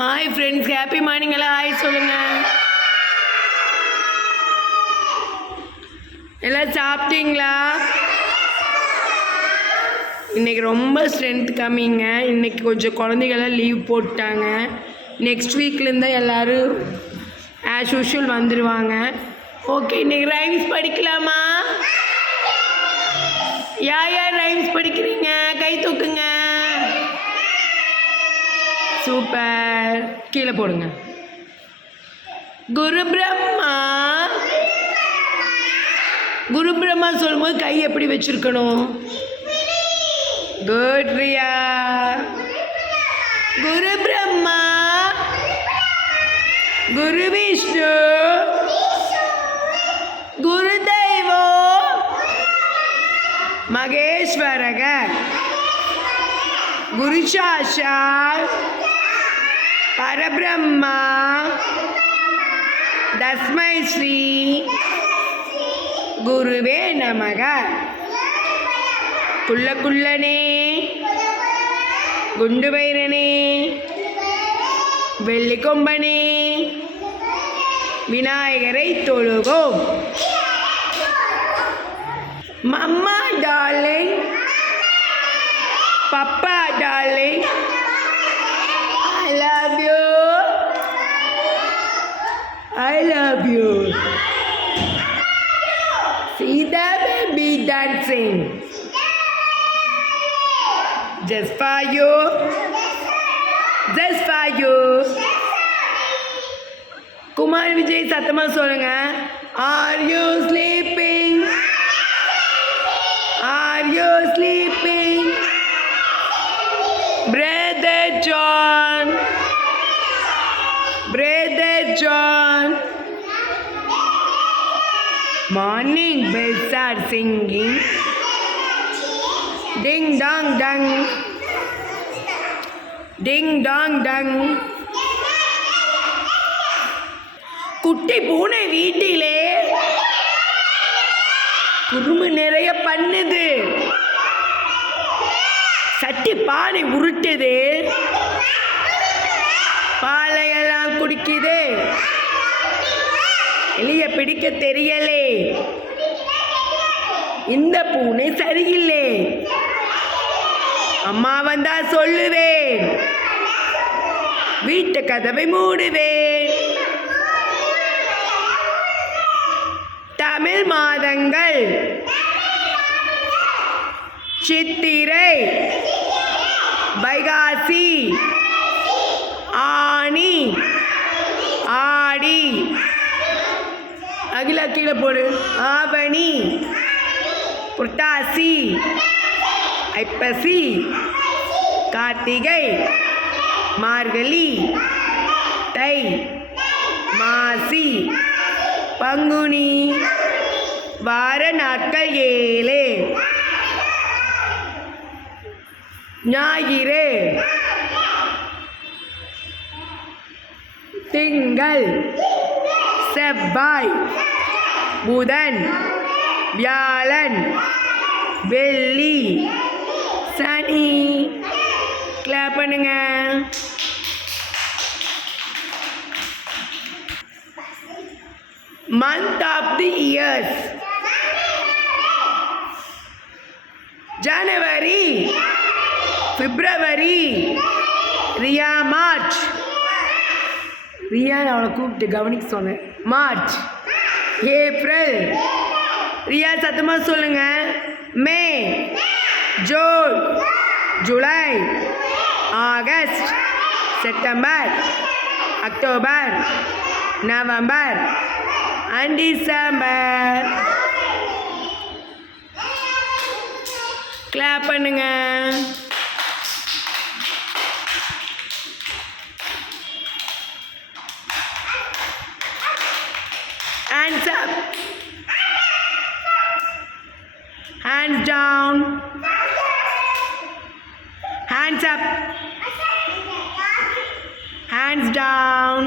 Hi friends, happy morning. எல்லாம் hi சொல்லுங்கள். எல்லாம் சாப்பிட்டீங்களா? இன்றைக்கி ரொம்ப ஸ்ட்ரென்த் கம்மிங்க. இன்றைக்கி கொஞ்சம் குழந்தைகள்லாம் லீவ் போட்டாங்க. நெக்ஸ்ட் வீக்லேருந்து எல்லோரும் ஆஸ் யூஷுவல் வந்துடுவாங்க. ஓகே, இன்றைக்கி ரைம்ஸ் படிக்கலாமா? யார் ரைம்ஸ் படிக்கிறீங்க? கை தூக்குங்க. சூப்பர். கீழே போடுங்க. குரு பிரம்மா சொல்லும்போது கை எப்படி வச்சிருக்கணும்? குட் ரியா. குரு பிரம்மா, குரு விஷ்ணு, குரு தெய்வோ மகேஸ்வரக, குரு சாஷாத் பரபிரம்மா தஸ்மை ஸ்ரீ குருவே நமக. குள்ளனே, குண்டு வைரனே, வெள்ளிக்கொம்பனே, விநாயகரை தொழுவோம். Mamma darling, Papa darling, I love you. I love you. See the baby dancing. Just for you. Just for you. Kumar Vijay சத்தமா சொல்லுங்க. Are you sleeping? Are you sleeping? Brother John. Brother John. Morning bells are singing. Ding dong dong. Ding dong dong. குட்டி பூனை வீட்டிலே குறும்பு நிறைய பண்ணுது. சட்டி பானை உருட்டுது. பாலையெல்லாம் குடிக்குது. எலிய பிடிக்க தெரியலே. இந்த பூனை சரியில்லை. அம்மா வந்தா சொல்லுவேன். வீட்டு கதவை மூடுவேன். தமிழ் மாதங்கள் சித்திரை, வைகாசி, ஆனி, ஆடி, அகிலா கீழே போடு, ஆவணி, புரட்டாசி, ஐப்பசி, கார்த்திகை, மார்கழி, தை, மாசி, பங்குனி. வார நாட்கள் 7. ஞாயிறு, திங்கள், செவ்வாய், புதன், வியாழன், வெள்ளி, சனி. கிளாப் பண்ணுங்க. Month of the years. January, February, Riya March. Riya அவளை கூப்பிட்டு கவனிக்க சொன்னேன். March, April. ரியா சத்தமாக சொல்லுங்க. May, June, July, August, September, October, November and December. Clap பண்ணுங்க. Hands up. Hands down. Hands up. Hands down.